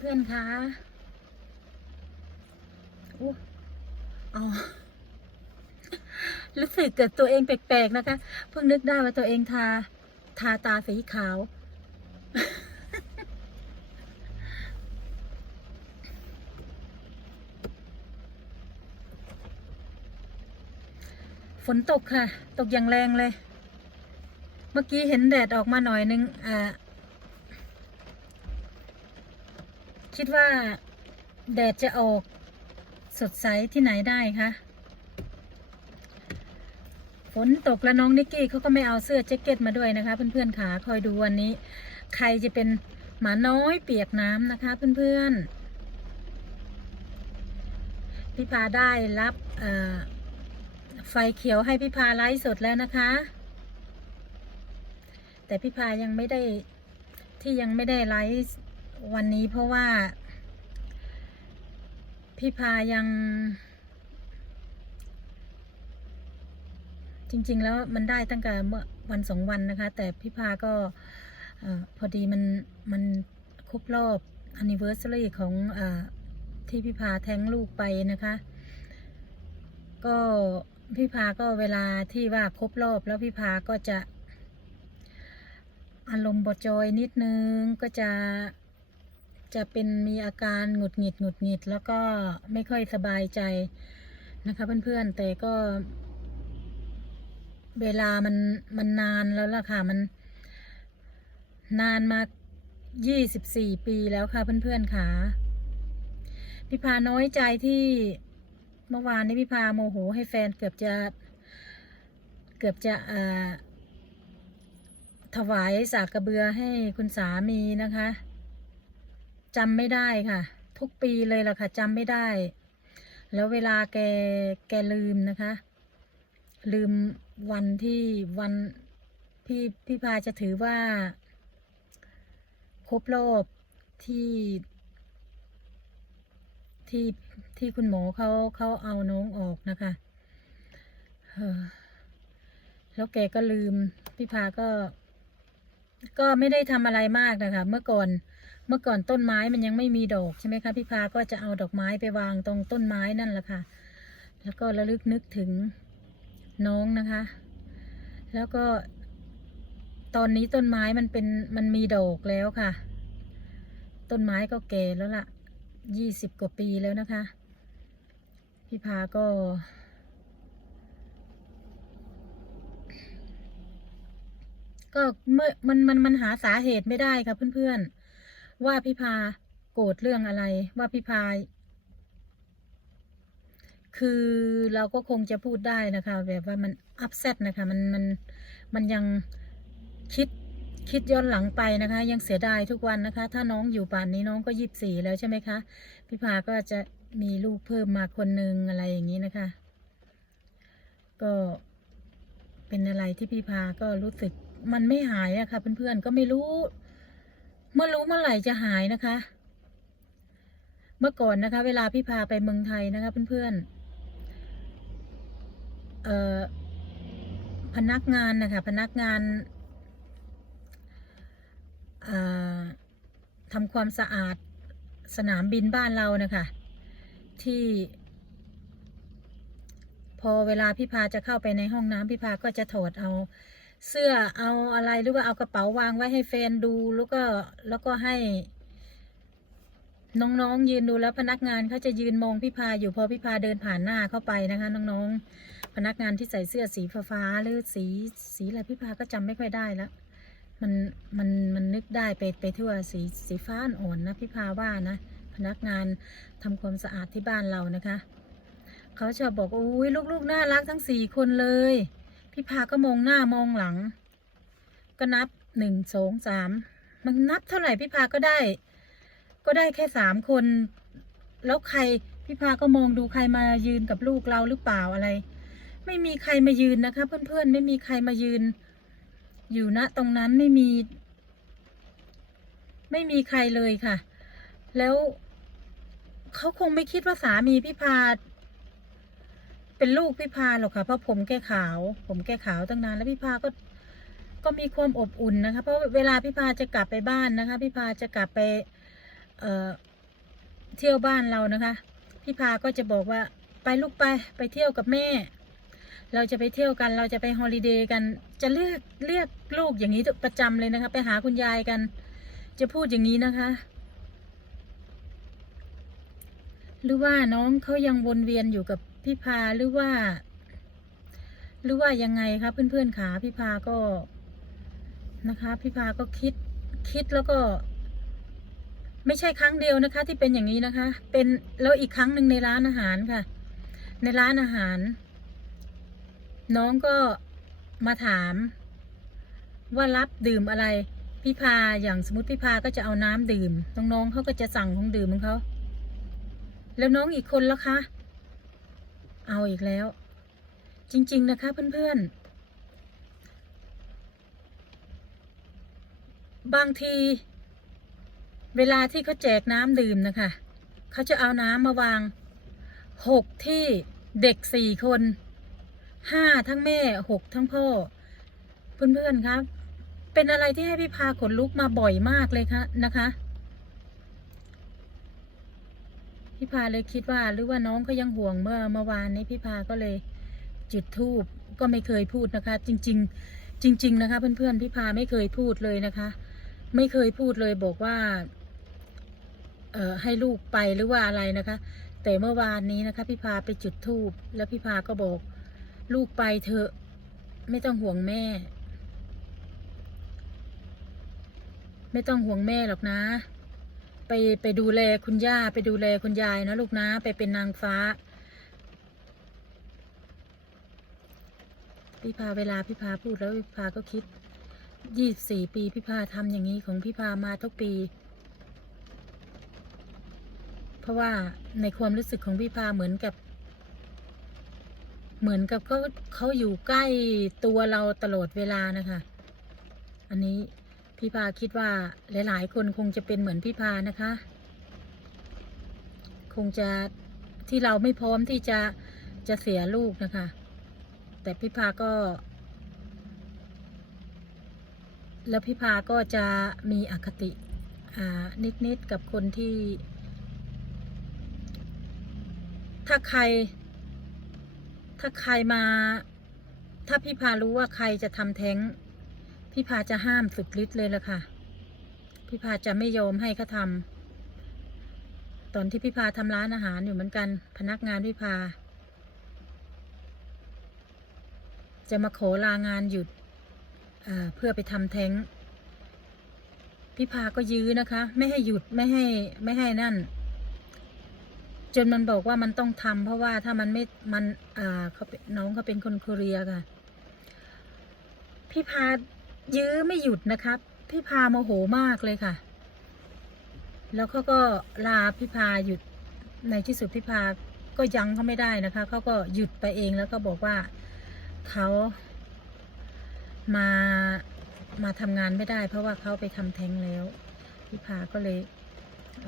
เพื่อนๆคะอู้อ๋อรู้สึกเกิดตัวเองแปลกๆนะคะ เพิ่งนึกได้ว่าตัวเองทา ทาตาสีขาว ฝนตกค่ะ ตกอย่างแรงเลย เมื่อกี้เห็นแดดออกมาหน่อยนึงอ่า คิดว่าแดดจะออกสดใสที่ไหนได้คะฝนตกแล้วน้องนิกกี้เขาก็ไม่เอาเสื้อแจ็คเก็ตมาด้วยนะคะ เพื่อนๆขาคอยดูวันนี้ ใครจะเป็นหมาน้อยเปียกน้ำนะคะ เพื่อนๆพี่พาได้รับไฟเขียวให้พี่พาไลฟ์สดแล้วนะคะ แต่พี่พายังไม่ได้ที่ยังไม่ได้ไลฟ์ วันนี้เพราะว่า พี่พายัง จริง ๆ แล้วมันได้ตั้งแต่เมื่อวันสองวันนะคะ แต่พี่พาก็อพอดีมันมันครบรอบ anniversary ของออที่พี่พาแท้งลูกไปนะคะ ก็พี่พาก็เวลาที่ว่าครบรอบแล้วพี่พาก็จะอารมณ์บดจอยนิดนึงก็จะ จะเป็นมีอาการหงุดหงิดหงุดหงิด แล้วก็ไม่ค่อยสบายใจนะคะเพื่อนๆแต่ก็ เวลามันมันนานแล้วล่ะค่ะมัน นานมายี่สิบสี่ปีแล้วค่ะเพื่อนๆค่ะพี่พาน้อยใจที่เมื่อวานนี้พี่พาโมโหให้แฟนเกือบจะเกือบจะอ่าถวายสากกระเบือให้คุณสามีนะคะ จำไม่ได้ค่ะ ทุกปีเลยล่ะค่ะจำไม่ได้ แล้วเวลาแกแกลืมนะคะ ลืมวันที่วันพี่พี่พาจะถือว่า ครบรอบที่ที่ที่คุณหมอเขาเขาเอาน้องออกนะคะแล้วแกก็ลืม พี่พาก็ ก็ไม่ได้ทำอะไรมากนะคะ เมื่อก่อน เมื่อก่อนต้นไม้มันยังไม่มีดอกใช่ไหมคะพี่พาก็จะเอาดอกไม้ไปวางตรงต้นไม้นั่นแหละค่ะ แล้วก็ระลึกนึกถึงน้องนะคะ แล้วก็ ตอนนี้ต้นไม้มันเป็นมันมีดอกแล้วค่ะ ต้นไม้ก็แก่แล้วล่ะยี่สิบกว่าปีแล้วนะคะ พี่พาก็ ก็เมื่อมันมันมันหาสาเหตุไม่ได้ค่ะเพื่อนๆ ว่าพี่พาโกรธเรื่องอะไรว่าพี่พาคือเราก็คงจะพูดได้นะคะ แบบว่ามันอัพเซตนะคะ มันมันมันยังคิดคิดย้อนหลังไปนะคะ ยังเสียดายทุกวันนะคะ ถ้าน้องอยู่ป่านนี้น้องก็ยีิบสี่แล้วใช่ไหมคะพี่พาก็จะมีลูกเพิ่มมาคนหนึ่งอะไรอย่างนี้นะคะ ก็เป็นอะไรที่พี่พาก็รู้สึกมันไม่หายอะค่ะเพื่อนๆก็ไม่รู้ เมื่อรู้เมื่อไหร่จะหายนะคะ เมื่อก่อนนะคะ เวลาพี่พาไปเมืองไทยนะคะ เพื่อนๆเอ่อพนักงานนะคะ พนักงานทำความสะอาดสนามบินบ้านเรานะคะ ที่ พอเวลาพี่พาจะเข้าไปในห้องน้ำพี่พาก็จะถอดเอา เสื้อเอาอะไรหรือว่าเอากระเป๋าวางไว้ให้แฟนดูแล้วก็แล้วก็ให้ น้องๆยืนดูแล้วพนักงานเขาจะยืนมองพี่พาอยู่พอพี่พาเดินผ่านหน้าเข้าไปนะคะ น้องๆ พนักงานที่ใส่เสื้อสีฟ้าหรือสีสีอะไรพี่พาก็จำไม่ค่อยได้แล้วมันมันมันนึกได้ไปไปทั่วสีสีฟ้าอ่อนนะพี่พาว่านะพนักงานทำความสะอาดที่บ้านเรานะคะเขาชอบบอกว่าอุ้ยลูกๆน่ารักทั้งสี่คนเลย พี่พาก็มองหน้ามองหลัง ก็นับหนึ่งสองสามมันนับเท่าไหร่พี่พาก็ได้ ก็ได้แค่สามคน แล้วใครพี่พาก็มองดูใครมายืนกับลูกเราหรือเปล่าอะไร ไม่มีใครมายืนนะคะ เพื่อนๆไม่มีใครมายืน อยู่ณตรงนั้นไม่มี ไม่มีใครเลยค่ะ แล้วเขาคงไม่คิดว่าสามีพี่พา เป็นลูกพี่พาหรอกค่ะ เพราะผมแก้ขาว ผมแก้ขาวตั้งนานแล้วพี่พาก็ก็มีความอบอุ่นนะคะ เพราะเวลาพี่พาจะกลับไปบ้านนะคะ พี่พาจะกลับไปเอ่อเที่ยวบ้านเรานะคะ พี่พาก็จะบอกว่าไปลูกไปไปเที่ยวกับแม่ เราจะไปเที่ยวกัน เราจะไปฮอลิเดย์กัน จะเรียกเรียกลูกอย่างนี้ประจำเลยนะคะ ไปหาคุณยายกัน จะพูดอย่างนี้นะคะ หรือว่าน้องเขายังวนเวียนอยู่กับ พี่พาหรือว่า หรือว่ายังไงคะเพื่อนๆขาพี่พาก็นะคะ พี่พาก็คิดคิดแล้วก็ ไม่ใช่ครั้งเดียวนะคะ ที่เป็นอย่างนี้นะคะ เป็นแล้วอีกครั้งหนึ่งในร้านอาหารค่ะ ในร้านอาหาร น้องก็มาถาม ว่ารับดื่มอะไรพี่พาอย่างสมมติพี่พาก็จะเอาน้ำดื่มน้องๆเขาก็จะสั่งของดื่มของเขาแล้วน้องอีกคนล้วคะ เอาอีกแล้ว จริง ๆ นะคะ เพื่อน ๆ บางที เวลาที่เขาแจกน้ำดื่มนะคะ เขาจะเอาน้ำมาวางหกที่เด็กสี่คนห้าทั้งแม่หกทั้งพ่อ เพื่อน ๆ ครับ เป็นอะไรที่ให้พี่พาขนลุกมาบ่อยมากเลยค่ะนะคะ พี่พาเลยคิดว่าหรือว่าน้องเขายังห่วงเมื่อเมื่อวานนี้พี่พาก็เลยจุดธูปก็ไม่เคยพูดนะคะ จริง ๆ จริง ๆ นะคะ เพื่อนๆพี่พาไม่เคยพูดเลยนะคะ ไม่เคยพูดเลยบอกว่า เอ่อให้ลูกไปหรือว่าอะไรนะคะ แต่เมื่อวานนี้นะคะ พี่พาไปจุดธูปแล้วพี่พาก็บอก ลูกไปเถอะไม่ต้องห่วงแม่ ไม่ต้องห่วงแม่หรอกนะ ไปไปดูแลคุณย่าไปดูแลคุณยายนะลูกนะไปเป็นนางฟ้า พี่พาเวลาพี่พาพูดแล้วพี่พาก็คิดยี่สี่ปีพี่พาทำอย่างนี้ของพี่พามาทุกปี เพราะว่าในความรู้สึกของพี่พาเหมือนกับ เหมือนกับเขาเขาอยู่ใกล้ตัวเราตลอดเวลานะคะ อันนี้ พี่พาคิดว่าหลาย ๆ คนคงจะเป็นเหมือนพี่พานะคะ คงจะที่เราไม่พร้อมที่จะจะเสียลูกนะคะ แต่พี่พาก็ แล้วพี่พาก็จะมีอคตินิด ๆ กับคนที่ ถ้าใคร ถ้าใครมา ถ้าพี่พารู้ว่าใครจะทำแท้ง พี่พาจะห้ามสุดฤทธิ์เลยล่ะค่ะ พี่พาจะไม่ยอมให้เขาทำตอนที่พี่พาทำร้านอาหารอยู่เหมือนกัน พนักงานพี่พา จะมาขอลางานหยุดอ่าเพื่อไปทำแท้งพี่พาก็ยื้อนะคะ ไม่ให้หยุดไม่ให้ไม่ให้นั่น จนมันบอกว่ามันต้องทำเพราะว่าถ้ามันไม่มันอ่าเขาเป็นน้องเขาเป็นคนโคเรียค่ะ พี่พา ยื้อไม่หยุดนะครับ พี่พาโมโหมากเลยค่ะ แล้วเขาก็ลาพี่พาหยุดในที่สุดพี่พาก็ยั้งเขาไม่ได้นะคะเขาก็หยุดไปเองแล้วก็บอกว่าเขามามาทำงานไม่ได้ เพราะว่าเขาไปทำแท้งแล้วพี่พาก็เลยเ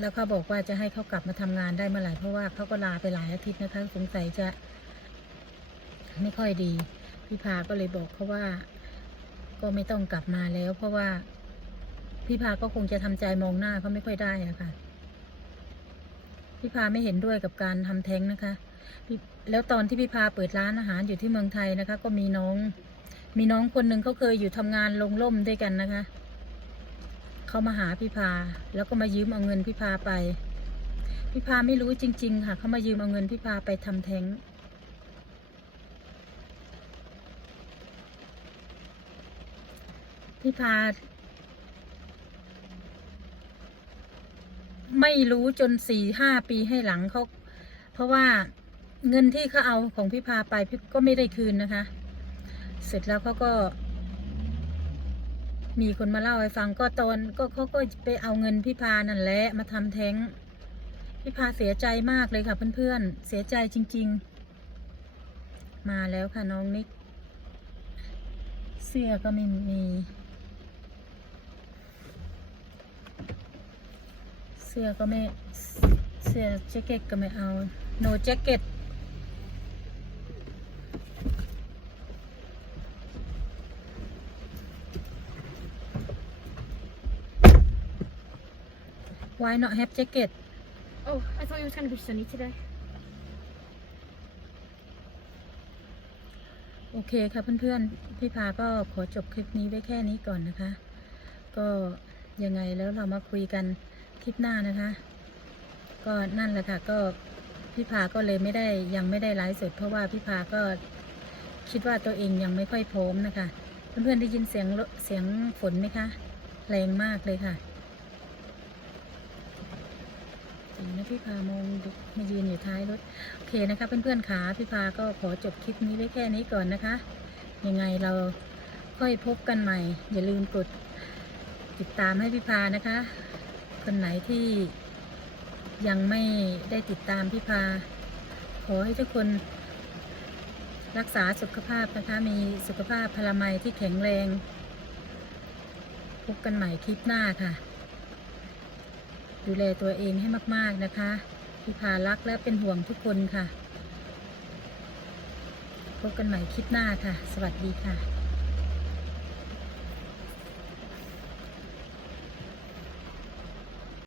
แล้วเขาบอกว่าจะให้เขากลับมาทำงานได้เมื่อไหร่เพราะว่าเขาก็ลาไปหลายอาทิตย์นะคะสงสัยจะไม่ค่อยดี พี่พาก็เลยบอกเขาว่าก็ไม่ต้องกลับมาแล้ว เพราะว่าพี่พาก็คงจะทำใจมองหน้าเขาไม่ค่อยได้อะค่ะ พี่พาไม่เห็นด้วยกับการทำแท้งนะคะ แล้วตอนที่พี่พาเปิดร้านอาหารอยู่ที่เมืองไทยนะคะ ก็มีน้อง มีน้องคนหนึ่งเขาเคยอยู่ทำงานลงล่มด้วยกันนะคะเขามาหาพี่พาแล้วก็มายืมเอาเงินพี่พาไป พี่พาไม่รู้จริง ๆ ค่ะเขามายืมเอาเงินพี่พาไปทำแท้ง พี่พา ไม่รู้จนสี่ห้าปีให้หลังเขาเพราะว่าเงินที่เขาเอาของพี่พาไปพี่ก็ไม่ได้คืนนะคะ เสร็จแล้วเขาก็ มีคนมาเล่าให้ฟังก็ตอนก็เขาก็ไปเอาเงินพี่พานั่นแหละมาทำแท้งพี่พาเสียใจมากเลยค่ะ เพื่อนๆ เสียใจจริง ๆ มาแล้วค่ะน้องนิก เสื้อก็ไม่มี สื้อก็ไม่ เสื้อแจ็คเก็ตก็ไม่เอา no แจ็คเก็ต why not have jacket Oh, I thought it was going to be sunny today. โอเคค่ะเพื่อนๆ พี่พาก็ขอจบคลิปนี้ไว้แค่นี้ก่อนนะคะ ก็ยังไงแล้วเรามาคุยกัน คลิปหน้านะคะ ก็นั่นแหละค่ะ ก็พี่พาก็เลยไม่ได้ยังไม่ได้ไลฟ์สดเพราะว่าพี่พาก็คิดว่าตัวเองยังไม่ค่อยพร้อมนะคะ เพื่อนๆได้ยินเสียงเสียงฝนไหมคะ แรงมากเลยค่ะดีนะพี่พามองมายืนอยู่ท้ายรถ โอเคนะคะเพื่อนๆขาพี่พาก็ขอจบคลิปนี้ไว้แค่นี้ก่อนนะคะ ยังไงเราค่อยพบกันใหม่ อย่าลืมกดติดตามให้พี่พานะคะ คนไหนที่ยังไม่ได้ติดตามพี่พา ขอให้ทุกคนรักษาสุขภาพนะคะมีสุขภาพพลามัยที่แข็งแรง พบกันใหม่คลิปหน้าค่ะ ดูแลตัวเองให้มาก ๆ นะคะ พี่พารักและเป็นห่วงทุกคนค่ะ พบกันใหม่คลิปหน้าค่ะ สวัสดีค่ะ